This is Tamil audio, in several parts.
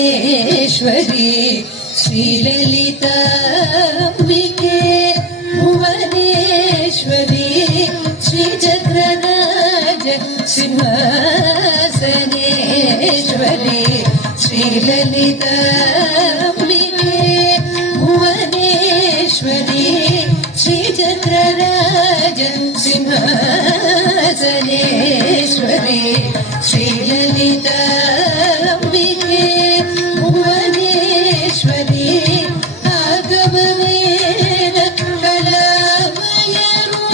सिंहासनेश्वरी श्रीललिताम्बिके भुवनेश्वरी श्रीचक्रराज सिंहासनेश्वरी श्रीललिताम्बिके भुवनेश्वरी श्रीचक्रराज सिंहासनेश्वरी श्रीललिताम्बिके भुवनेश्वरी आगमवेद कलामय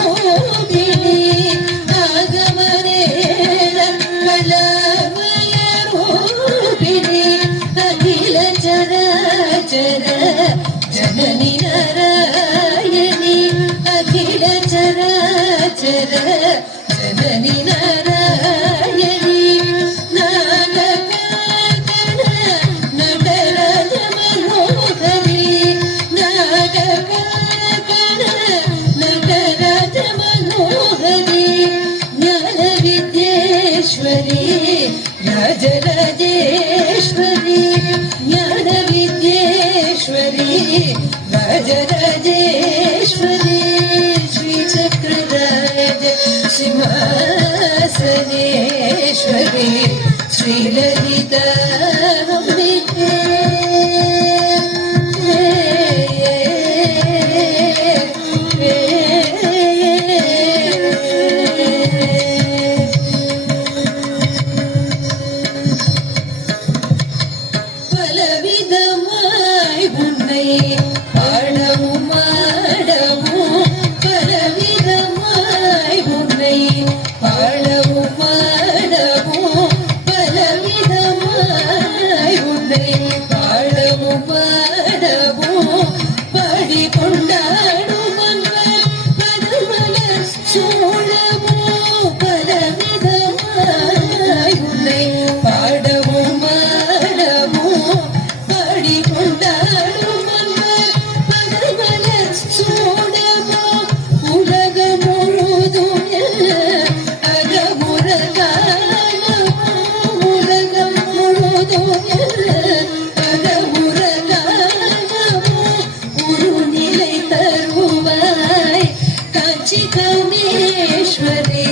रूपिणी आगमवेद कलामय रूपिणी अखिल चराचर जननी नारायणी अखिल चराचर जननी नारायणी नागकाकण नटराज मनोहरी नागकाकण नटराज मनोहरी ज्ञान विद्येश्वरी राजराजेश्वरी ज्ञान विद्येश्वरी राजराजेश्वरी श्रीचक्रराज सिंहासनेश्वरी श्रीललिताम्बिके பலவிதமாய் உன்னை பாடவும் ஆடவும் பலவிதமாய் உன்னை பாடவும் ஆடவும் பலவிதமாய் உன்னை பாடவும் ஆடவும் பாடி கொண்டாடும் அன்பர் பதமலர் சூழவும் பலவிதமாய் உன்னை பாடவும் ஆடவும் பாடி கொண்டாடும் அன்பர் பதமலர் சூழவும் உலகம் முழுதும் அகமுற காணவும் உலகம் முழுதும் அகமுற காணவும் உருநிலை தருவாய் காஞ்சி காமேஸ்வரி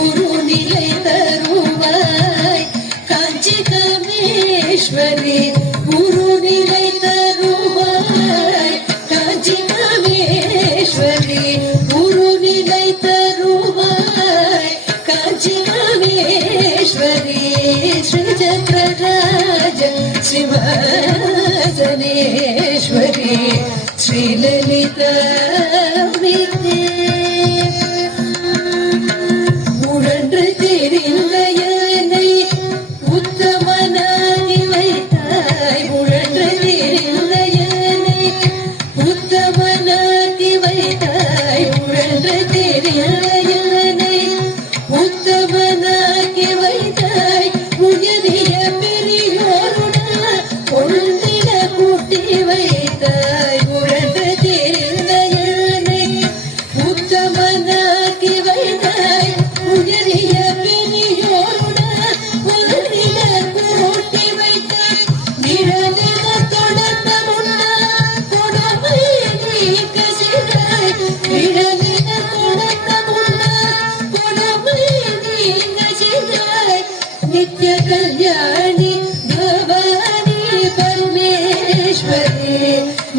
உருநிலை தருவாய் காஞ்சி காமேஸ்வரி உருநிலை தருவாய் காஞ்சி காமேஸ்வரி உருநிலை தருவாய் காஞ்சி காமேஸ்வரி श्रीचक्रराज सिंहासनेश्वरी श्रीललिताम्बिके உழன்று தெரிந்த என்னை உத்தமனாகி வைத்தாய் உழன்று தெரிந்த என்னை உத்தமனாகி வைத்தாய் உழன்று தெரிந்த என்னை உத்தமனாகி வைத்தாய் உயரிய பெரியோருடன் கொண்டிட கூட்டி வைத்தாய் உழன்று தெரிந்த என்னை உத்தமனாகி வைத்தாய் உயரிய பெரியோருடன் கொண்டிட கூட்டி வைத்தாய் நிழலின தொடர்ந்த முன்னால் கொடுமை நீக்க செய்தாய் நிழலின தொடர்ந்த முன்னால் கொடுமை நீங்க செய்தாய் நித்ய கல்யாணி பவானி பரமேஸ்வரி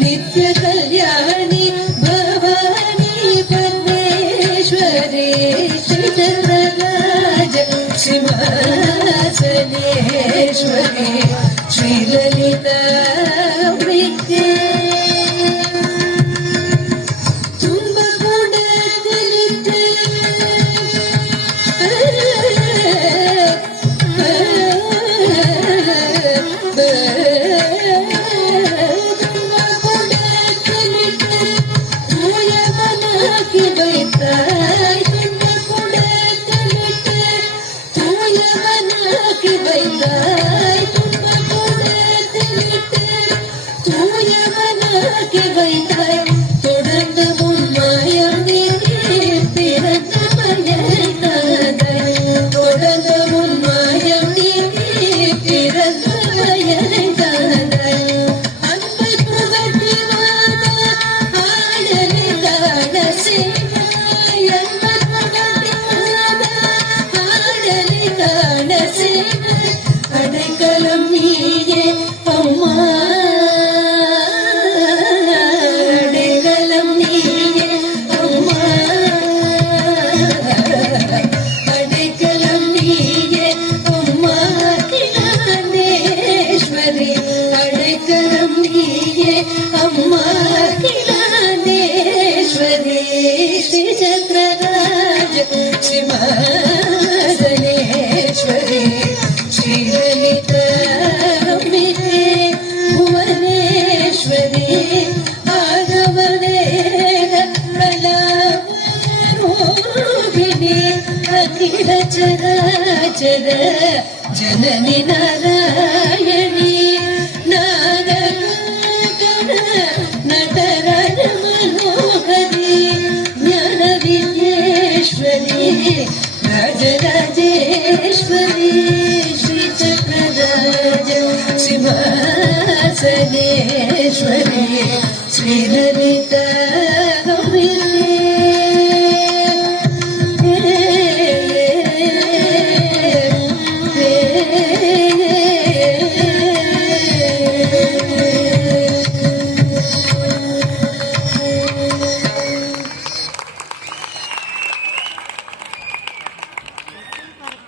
நித்ய கல்யாணி பவானி பரமேஸ்வரி श्रीचक्रराज सिंहासनेश्वरी श्रीललिताम्बिके துன்பகுடத்திலிட்டு துன்பகுடத்திலிட்டு தூயவனாக்கி வைத்தாய் துன்பகுடத்திலிட்டு தூயவனாக்கி வைத்தாய் துன்பகுடத்திலிட்டு தூயவனாக்கி வைத்தாய் தொடர்ந்து முன்மாயம் பிறந்த மயக்காத தொடர்ந்து முன்மாயம் ಚರಾಚರ ಜನನಿ ನಾರಾಯಣಿ ನಾಗರ ನಟರಾಜ ಮನೋಹರಿ ಜ್ಞಾನ ವಿದ್ಯೇಶ್ವರಿ ರಾಜರಾಜೇಶ್ವರಿ ಶ್ರೀ ಚಕ್ರರಾಜ ಸಿಂಹಾಸನೇಶ್ವರಿ ಶ್ರೀ ಲಲಿತಾ